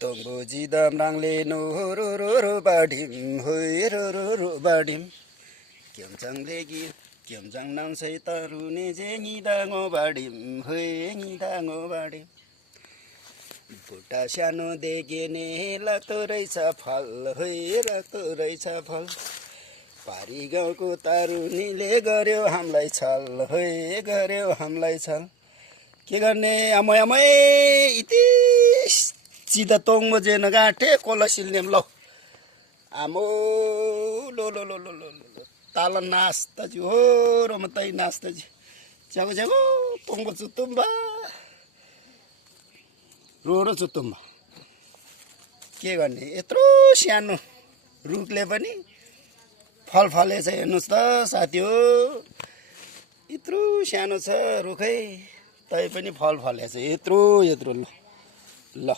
Tongboji dam rang le no ro ro ro ba dim hoi ro ro ro ba dim kiam chang le gi kiam chang nam sai ta ru ne je ni da ngo ba dim hoi ni da ngo ba dim बुट्टा सानो देखेने लाग्दो रहेछ फल होइ लाग्दो रहेछ फल पारी गाउँको तारुनीले गर्यो हामीलाई छल होइ गर्यो हामीलाई छल के गर्ने आमै आमै इति सिधा तोङ्गो जेन गाँठे कोला सिल्नेम ल आमो लो लो लो लो लो लो ताल नास्ताजी हो र मात्रै नास्ताजी च्यागो च्यागो तोङ्गो चुत्तुम्बा रोडो चुत्तुम्बा के गर्ने यत्रो सानो रुखले पनि फल फलेछ हेर्नुहोस् त साथी हो यत्रो सानो छ रुखै तै पनि फल फलेछ यत्रो यत्रो ल